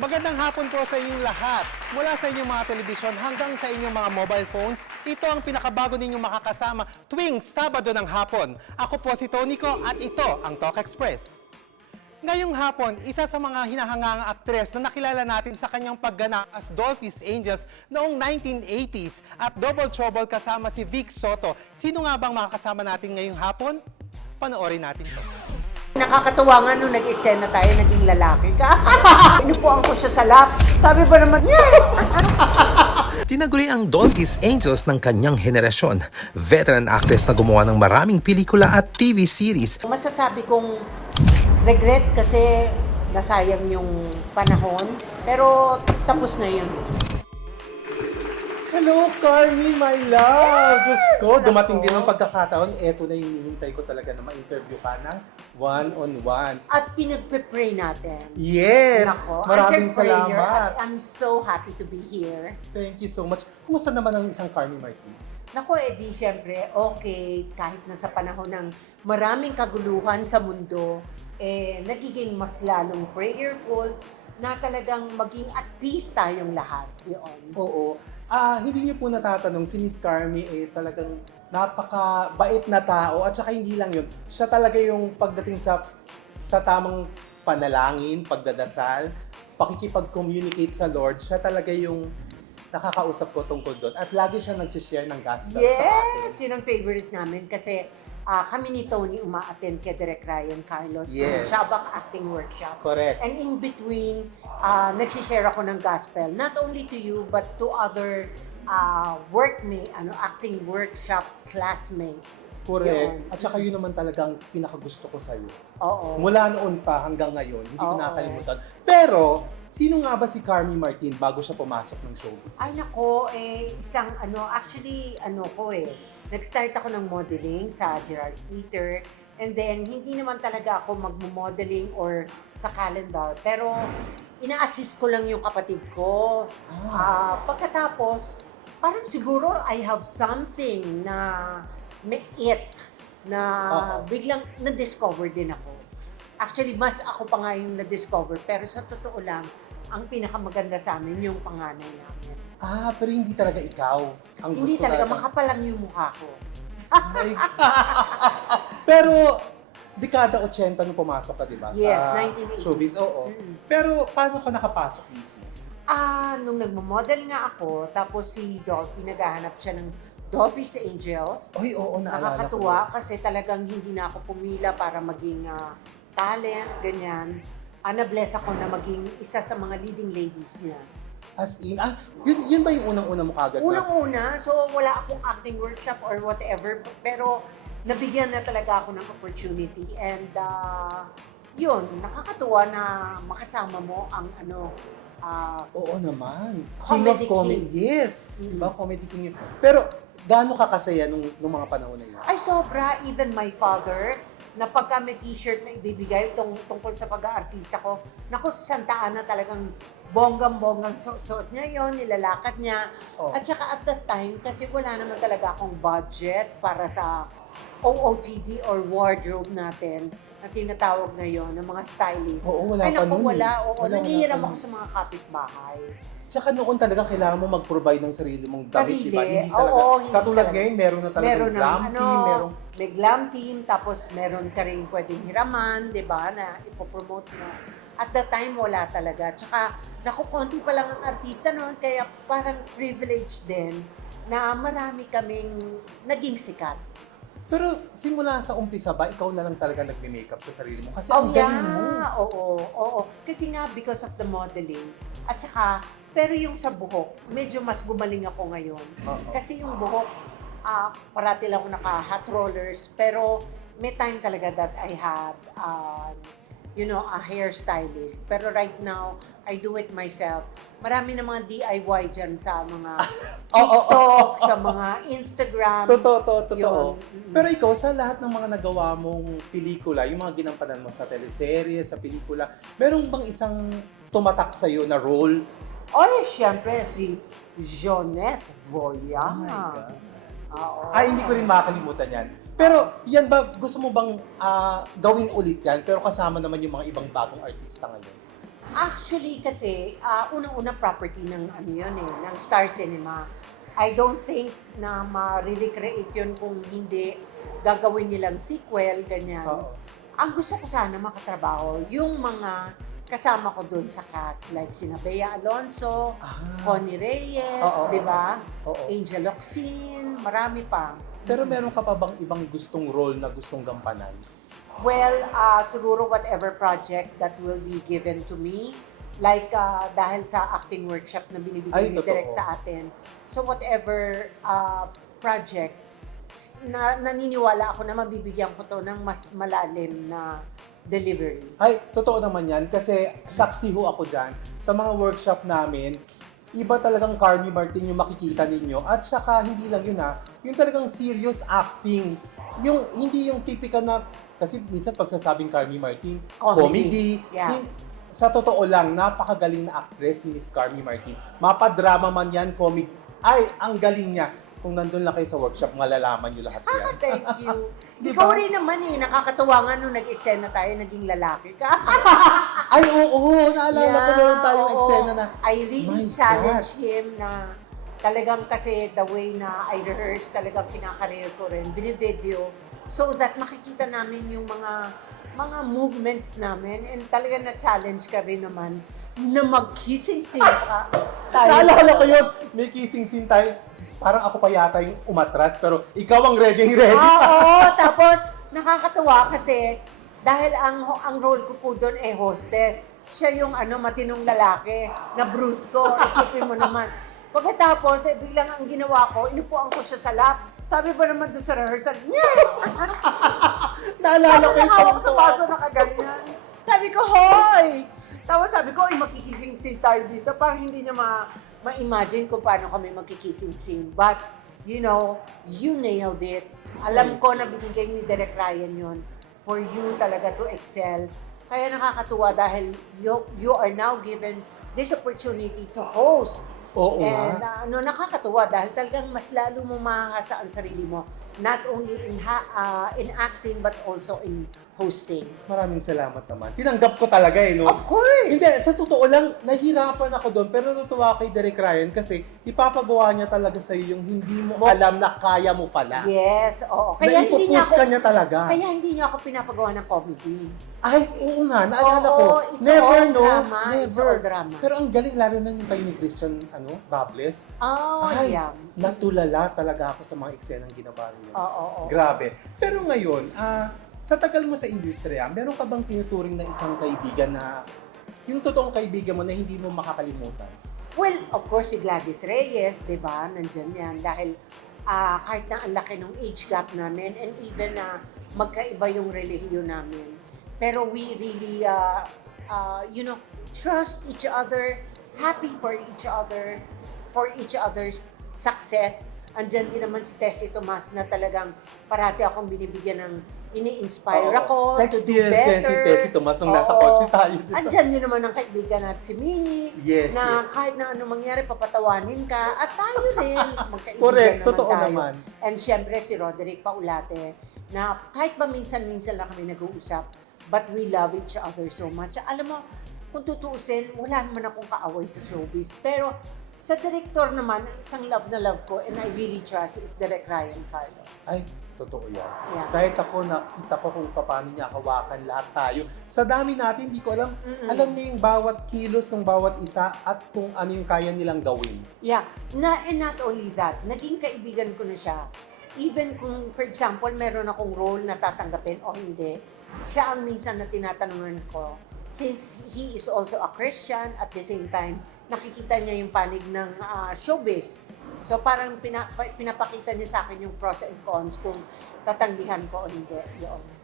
Magandang hapon po sa inyong lahat. Mula sa inyong mga telebisyon hanggang sa inyong mga mobile phones, ito ang pinakabago ninyong makakasama tuwing Sabado ng hapon. Ako po si Tonico at ito ang Talk Express. Ngayong hapon, isa sa mga hinahangang aktres na nakilala natin sa kanyang pagganap as Dolphy's Angels noong 1980s at Double Trouble kasama si Vic Soto. Sino nga bang makakasama natin ngayong hapon? Panoorin natin ito. Nakakatuwa nga nung nag-eksena tayo, naging lalaki ka. Inupuan ko siya sa lap. Sabi ba naman, Tinaguri ang Dolphy's Angels ng kanyang henerasyon. Veteran actress na gumawa ng maraming pelikula at TV series. masasabi kong regret kasi nasayang yung panahon. Pero tapos na yun. Hello, Carmi, my love! Diyos ko, dumating Nako. din ang pagkakataon. Eto na yung hinihintay ko talaga na ma-interview ka ng one-on-one. At pinagpe-pray natin. Yes! Nako, Maraming answered prayer, salamat. at I'm so happy to be here. Thank you so much. Kumusta naman ang isang Carmi Martin? Nako, edi syempre, okay, kahit na sa panahon ng maraming kaguluhan sa mundo, nagiging mas lalong prayerful na talagang maging at peace tayong lahat. Yun. Oo. Hindi niyo po natatanong, si Miss Carmi talagang napaka-bait na tao at saka hindi lang yun. Siya talaga yung pagdating sa tamang panalangin, pagdadasal, pakikipag-communicate sa Lord, siya talaga yung nakakausap ko tungkol doon. At lagi siya nag-share ng gospel sa akin. Yes! Yun ang favorite namin kasi kami ni Tony uma-attend kay Direk Ryan Carlos Yes. ng Shabak Acting Workshop. Correct. And in between, nagsishare ako ng gospel, not only to you, but to other acting workshop classmates. Correct. Yun. At saka yun naman talagang pinakagusto ko sa'yo. Oo. Mula noon pa hanggang ngayon, hindi ko Oo. nakakalimutan. Pero, sino nga ba si Carmi Martin bago siya pumasok ng showbiz? Ay nako, nag-start ako ng modeling sa Gerard Theater. And then, hindi naman talaga ako magmo-modeling or sa calendar. Pero, ina-assist ko lang yung kapatid ko. Pagkatapos, parang siguro I have something na may it na biglang na-discover din ako. Actually, mas ako pa nga yung na-discover. Pero sa totoo lang, ang pinakamaganda sa amin yung panganay namin. Pero hindi talaga ikaw ang Hindi gusto talaga, makapal lang yung mukha ko. My God. Pero, dekada 80 nung pumasok ka, di ba? Yes, sa 1980. showbiz, oo. Mm. Pero, paano ka nakapasok mismo? Nung nagmo-model nga ako, tapos si Dolphy, naghahanap siya ng Dolphy's Angels. Oy, oo, naalala ko. Nakakatuwa kasi talagang hindi na ako pumila para maging talent, ganyan. Na-bless ako na maging isa sa mga leading ladies niya. As in, yun ba yung unang-una mo kagad na? Unang-una, so wala akong acting workshop or whatever, pero nabigyan na talaga ako ng opportunity. And yun, nakakatuwa na makasama mo ang Oo naman. Comedy King of comedy. King. Yes. Mm. Diba? Comedy king yun. Pero, gaano ka kasaya nung mga panahon na yun? Ay, sobra. Even my father, na pagka may t-shirt na ibibigay tungkol sa pag-aartista ko, naku, sa Santa Ana talagang bonggang-bonggang suot niya yon, nilalakad niya. Oh. At saka at that time, kasi wala naman talaga akong budget para sa OOTD or wardrobe natin na tinatawag ngayon ng mga stylist. Oo, wala Ay, pa naku, nun wala. eh. Oo, Wala nanghihiram pa ako nun. sa mga kapitbahay. Tsaka noon talaga kailangan mo mag-provide ng sarili mong damit, di ba? Sarili. Hindi talaga. Oo, hindi Katulad talaga. ngayon, meron na talaga Meron glam ng, team, merong... may glam team, tapos meron ka rin pwedeng hiraman, di ba, na ipopromote mo. At that time, wala talaga. Tsaka, naku, konti pa lang ang artista noon, kaya parang privilege din na marami kaming naging sikat. Pero simula sa umpisa ba, ikaw na lang talaga nagme-makeup sa sarili mo? Kasi ang galing mo. Oo. Kasi nga, because of the modeling. At saka, pero yung sa buhok, medyo mas gumaling ako ngayon. Oo. Kasi yung buhok, parati lang ako naka-hot rollers, pero may time talaga that I had, a hairstylist. Pero right now, I do it myself. Marami na mga DIY dyan sa mga TikTok, sa mga Instagram. Totoo. Yun. Pero ikaw, sa lahat ng mga nagawa mong pelikula, yung mga ginampanan mo sa teleserye, sa pelikula, meron bang isang tumatak sa'yo na role? Oy, syempre, si Jonette Voya. Oh my God. Oo. Hindi ko rin makakalimutan yan. Pero yan ba, gusto mo bang gawin ulit yan, pero kasama naman yung mga ibang bagong artista ngayon? Actually kasi, unang-una property ng ano yun ng Star Cinema. I don't think na ma-recreate yun kung hindi gagawin nilang sequel, ganyan. Oo. Ang gusto ko sana makatrabaho, yung mga kasama ko doon sa cast, like sina Bea Alonso, Connie Reyes, Oo, di ba? Oo. Angel Locsin, marami pa. Pero meron ka pa bang ibang gustong role na gustong gampanan? Well, siguro whatever project that will be given to me, like dahil sa acting workshop na binibigay Ay, ni totoo. Direk sa atin. So whatever project, naniniwala ako na mabibigyan ko to ng mas malalim na delivery. Ay, totoo naman yan kasi saksi ho ako dyan. Sa mga workshop namin, iba talagang Carmi Martin yung makikita ninyo. At saka hindi lang yun yung talagang serious acting. Yung, hindi yung typical na, kasi minsan pagsasabing Carmi Martin, comedy. Yeah. Sa totoo lang, napakagaling na actress ni Miss Carmi Martin. Mapadrama man yan, comedy. Ay, ang galing niya. Kung nandun lang kayo sa workshop, malalaman nyo lahat yan. Thank you. Di Ikaw ba? rin naman nakakatuwa nga nung nag-eksena tayo, naging lalaki ka. Ay, oo, naalala ko meron tayong oo. eksena na, I really My challenge him na talagang kasi the way na I rehearse, talagang kinakareer ko rin, binivideo, so that makikita namin yung mga movements namin and talagang na-challenge ka rin naman na mag-kissing-sing ka. naalala ko yun, may kissing scene tayo. Diyos, parang ako pa yata yung umatras, pero ikaw ang ready. Oo, tapos nakakatuwa kasi dahil ang role ko po doon ay hostess. Siya yung matinong lalaki na brusko. Isipin mo naman. Pagkatapos, biglang ang ginawa ko, inupuan ko siya sa lap. Sabi ba naman doon sa rehearsal, Naalala ko Tapos yung nakawak sa tawang-tawa. baso nakaganyan. Sabi ko, hoy! Tapos sabi ko, makikising-sing tayo dito. Parang hindi niya ma-imagine kung paano kami magkikising-sing. But, you nailed it. Alam ko na binigay ni Direk Ryan yun for you talaga to excel. Kaya nakakatuwa dahil you are now given this opportunity to host. Oo And nga. nakakatuwa dahil talagang mas lalo mo mahahasa ang sarili mo. Not only in acting but also in hosting. Maraming salamat naman. Tinanggap ko talaga no? Of course! Hindi, sa totoo lang, nahihirapan ako doon. Pero natuwa kay Derek Ryan kasi ipapagawa niya talaga sa'yo yung hindi mo alam na kaya mo pala. Yes, oo. Na ipupush ka niya talaga. Kaya hindi niya ako pinapagawa ng comedy. Ay, oo nga, naalala Oo, ko. it's Never, all no? drama. It's Never. all drama. Pero ang galing, lalo na yung kayo ni Christian, Bables. Oh, Ay, yeah. natulala talaga ako sa mga eksenang ginawa niyo. Oo. Grabe. Pero ngayon, sa tagal mo sa industriya, meron ka bang tinuturing na isang kaibigan na, yung totoong kaibigan mo na hindi mo makakalimutan? Well, of course, si Gladys Reyes, di ba? Nandyan yan. Dahil kahit na ang laki ng age gap namin and even na magkaiba yung relihiyon namin. Pero we really, trust each other, happy for each other's success. Andyan din naman si Tessie Tomas na talagang parati akong binibigyan ng ini-inspire ako to do Na-experience din si better. Tessie Tomas nung nasa Oo. kotse tayo. Diba? Andyan din naman ang kaibigan natin si Minnie, Yes, na yes. kahit na ano mangyari, papatawanin ka. At tayo din, magkaibigan Correct, naman totoo tayo. naman. And syempre si Roderick Paulate, na kahit ba minsan-minsan lang kami nag-uusap, but we love each other so much. Alam mo, kung tutuusin, wala naman akong kaaway sa showbiz. Pero sa director naman, ang isang love na love ko, and I really trust, is Direk Ryan Carlos. Ay, totoo yan. Yeah. Kahit ako, nakita ko kung paano niya hawakan lahat tayo. Sa dami natin, hindi ko alam, alam niya yung bawat kilos ng bawat isa at kung ano yung kaya nilang gawin. Yeah, and not only that, naging kaibigan ko na siya. Even kung, for example, meron akong role na tatanggapin o hindi, siya ang minsan na tinatanungan ko. Since he is also a Christian, at the same time, nakikita niya yung panig ng showbiz. So parang pinapakita niya sa akin yung pros and cons kung tatanggihan ko o hindi. Yun.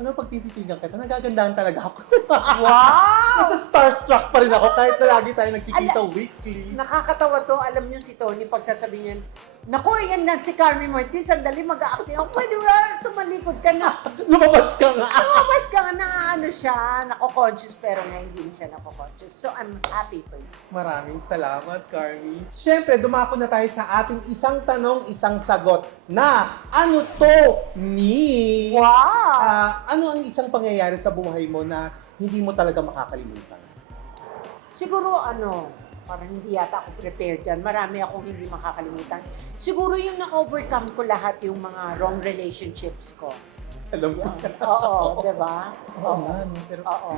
Ano pag tititigan kita, nagagandahan talaga ako sa Wow! Nasa starstruck pa rin ako kahit na lagi tayo nagkikita weekly. Nakakatawa to. Alam niyo si Tony, pagsasabihin niya, naku, yan na si Carmi Martin, sandali mag-a-acting ako. Pwede ba tumalikod ka na? Lumabas ka nga. Lumabas ka nga na siya, nako-conscious, pero ngayon hindi siya nako-conscious. So I'm happy for you. Maraming salamat, Carmi. Siyempre, dumako na tayo sa ating isang tanong, isang sagot na ano to ni... Wow! Ano ang isang pangyayari sa buhay mo na hindi mo talaga makakalimutan? Siguro parang hindi yata ako prepared dyan. Marami akong hindi makakalimutan. Siguro yung na-overcome ko lahat yung mga wrong relationships ko. Alam ko. Oo, di ba? Oo nga, no? Pero, Oo.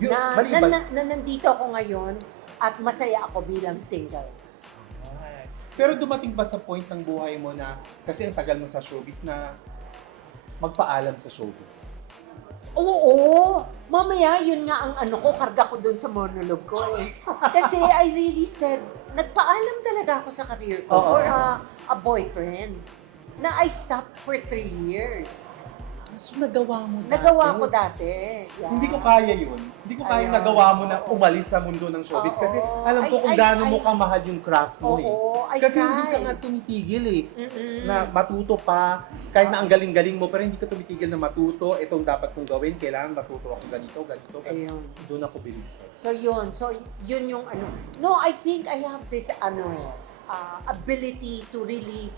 yun, Na, maliban. na nandito ako ngayon at masaya ako bilang single. Ay. Pero dumating ba sa point ng buhay mo na, kasi ang tagal mo sa showbiz na magpaalam sa showbiz? Oo, mamaya yun nga ang karga ko dun sa monologue ko eh. Kasi I really said, nagpaalam talaga ako sa career ko Oo. for a boyfriend na I stopped for 3 years. So, nagawa mo dati? Nagawa ko dati. Yeah. Hindi ko kaya yun. Hindi ko kaya Ayun. nagawa mo na umalis sa mundo ng showbiz. Oo. Kasi alam ko kung gaano mo kamahal yung craft mo eh. Oo, I Kasi hindi ka tried. nga tumitigil eh. Mm-mm. Na matuto pa, kahit na ang galing-galing mo, pero hindi ka tumitigil na matuto. Itong dapat kong gawin, kailangan matuto ako ganito. Ayun. Doon ako believe sa'yo. So yun yung No, I think I have this ability to really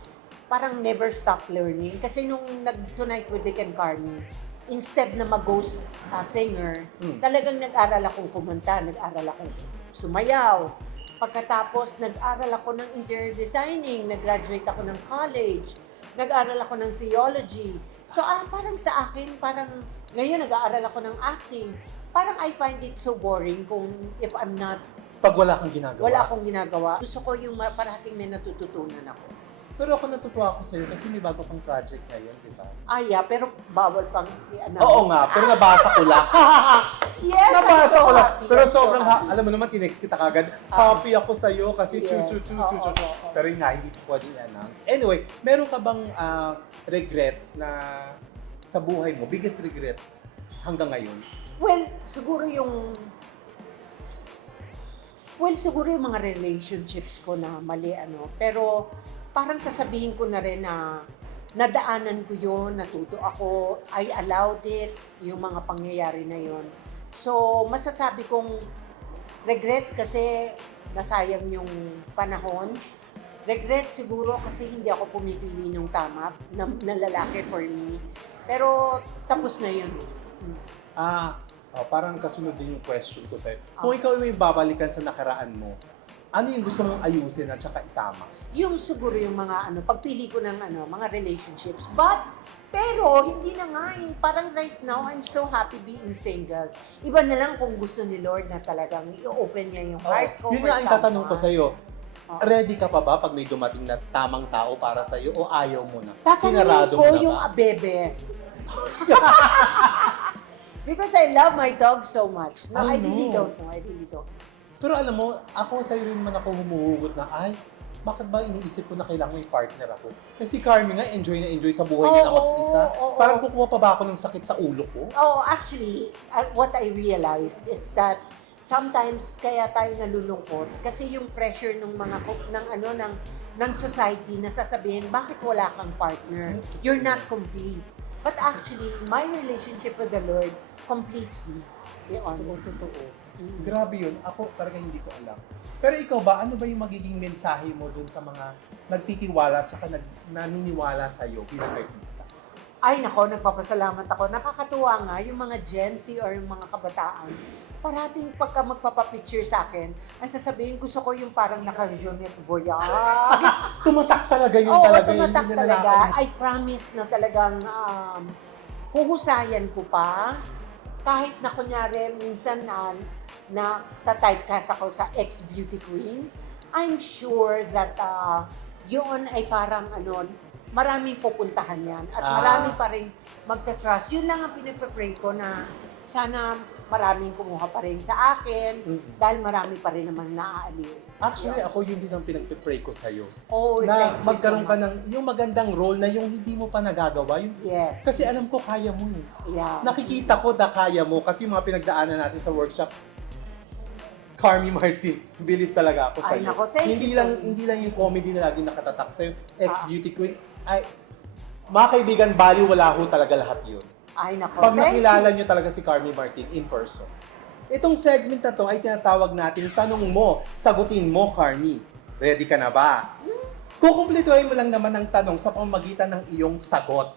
parang never stop learning. Kasi nung nag-Tonight with Dick and Carmi, instead na mag-ghost singer, talagang nag-aral akong kumanta, nag-aral akong sumayaw. Pagkatapos, nag-aral ako ng interior designing, nag-graduate ako ng college, nag-aral ako ng theology. So parang sa akin, parang ngayon nag-aaral ako ng acting. Parang I find it so boring kung if I'm not, Pag wala kang ginagawa. wala akong ginagawa. Gusto ko yung parating may natututunan ako. Pero ako natutuwa ako sa'yo kasi may bago pang project ngayon, di ba? Pero bawal pang i-announce. Oo nga, pero nabasa ko lang. Yes, Nabasa ko lang. happy. Pero I'm so sobrang, happy. alam mo naman, tinext kita kagad. Happy ako sa'yo kasi Yes. Oo. Pero yun nga, hindi ko pwedeng i-announce. Anyway, meron ka bang regret na sa buhay mo, biggest regret hanggang ngayon? Well, siguro yung mga relationships ko na mali pero parang sasabihin ko na rin na nadaanan ko yun, natuto ako, I allowed it, yung mga pangyayari na yun. So, masasabi kong regret kasi nasayang yung panahon. Regret siguro kasi hindi ako pumipili ng tama na lalaki for me. Pero tapos na yun. Parang kasunod din yung question ko sa'yo. Kung ikaw may babalikan sa nakaraan mo, ano yung gusto mong ayusin at saka itama? Yung siguro yung mga pagpili ko ng mga relationships. Pero hindi na nga eh. Parang right now, I'm so happy being single. Iba na lang kung gusto ni Lord na talagang i-open niya yung heart ko. Yun for nga ang tatanong ko someone. sa'yo. Oo. Ready ka pa ba pag may dumating na tamang tao para sa'yo o ayaw mo na? Tatanungin ko mo na yung ba? abebes. Because I love my dog so much. No, I really know. don't know. I really don't. Pero alam mo, ako sa'yo rin man ako humuhugot na, bakit ba iniisip ko na kailangan may partner ako? Kasi si Carmi nga, enjoy na enjoy sa buhay niya na mag-isa. oo. Parang kukuha pa ba ako ng sakit sa ulo ko? Oh, actually, what I realized is that sometimes kaya tayo nalulungkot kasi yung pressure ng ng society na sasabihin, bakit wala kang partner? You're not complete. But actually, my relationship with the Lord completes me. Totoo. Grabe yun. Ako talaga hindi ko alam. Pero ikaw ba, ano ba yung magiging mensahe mo dun sa mga nagtitiwala at saka naniniwala sa'yo bilang artista? Ay nako, nagpapasalamat ako. Nakakatuwa nga yung mga Gen Z or yung mga kabataan. Parating pagka magpapapicture sa akin, ang sasabihin, gusto ko yung parang naka-Jeanette Voyage. Tumatak talaga yun Oo, talaga. tumatak Hindi na talaga. nakakalimutan. I promise na talagang huhusayan ko pa. Kahit na kunyari, minsan na typecast ako sa ex-beauty queen, I'm sure that yun ay parang maraming pupuntahan yan. At marami pa rin magka-trust. Yun lang ang pinagpe-pray ko na sana maraming kumuha pa rin sa akin dahil marami pa rin naman naaaliw. Actually, ako yun din ang pinagpipray ko sa'yo. Oh, Na thank you magkaroon so ka much. ng yung magandang role na yung hindi mo pa nagagawa. Yung, Yes. kasi alam ko kaya mo eh. Yeah. Nakikita ko na kaya mo kasi yung mga pinagdaanan natin sa workshop, Carmi Martin, believe talaga ako Ay, sa'yo. nako, thank Hindi you, lang Tony. hindi lang yung comedy na lagi nakatatak sa'yo, ex-beauty queen. Ay, mga kaibigan, baliw wala ho talaga lahat yun. Ay, nako. Pag thank nakilala you. nyo talaga si Carmi Martin in person. Itong segment na to ay tinatawag natin, tanong mo, sagutin mo, Carmi. Ready ka na ba? Kukumpletuhin mo lang naman ang tanong sa pamamagitan ng iyong sagot.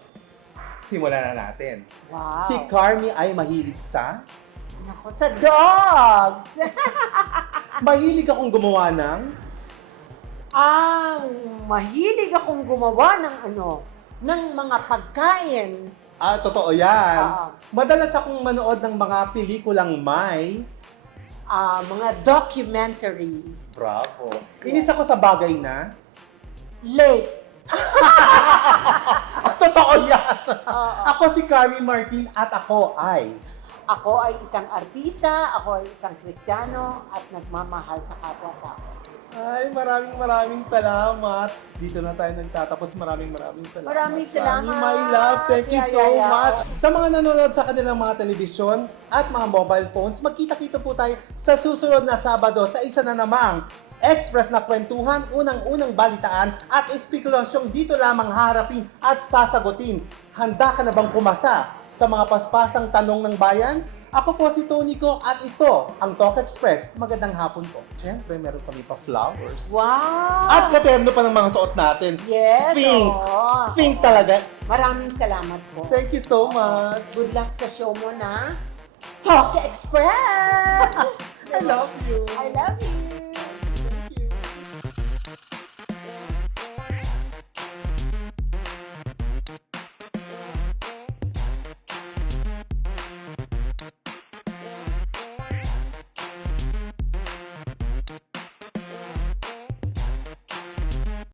Simulan na natin. Wow. Si Carmi ay mahilig sa Nako, sa dogs! Mahilig akong gumawa ng... Mahilig akong gumawa ng mga pagkain. Totoo yan. Ah. Madalas akong manood ng mga pelikulang may... Mga documentaries. Bravo. Inis ako sa bagay na... Late. Totoo yan. Oo. Ako si Carrie Martin at ako ay... Ako ay isang artista, ako ay isang Kristiyano at nagmamahal sa kapwa-tao. Ay, maraming salamat. Dito na tayo nagtatapos. Maraming salamat. Maraming salamat. My love, thank you so Yeah. much. Sa mga nanonood sa kanilang mga telebisyon at mga mobile phones, magkita-kita po tayo sa susunod na Sabado sa isa na namang Express na kwentuhan, unang-unang balitaan at espekulasyong dito lamang harapin at sasagutin. Handa ka na bang kumasa sa mga paspasang tanong ng bayan? Ako po si Tony Ko at ito ang Talk Express. Magandang hapon po. Siyempre, meron kami pa flowers. Wow! At katerno pa ng mga suot natin. Yes! Pink. oo. Pink talaga. Maraming salamat po. Thank you so much. Good luck sa show mo na Talk Express! I love you. I love you!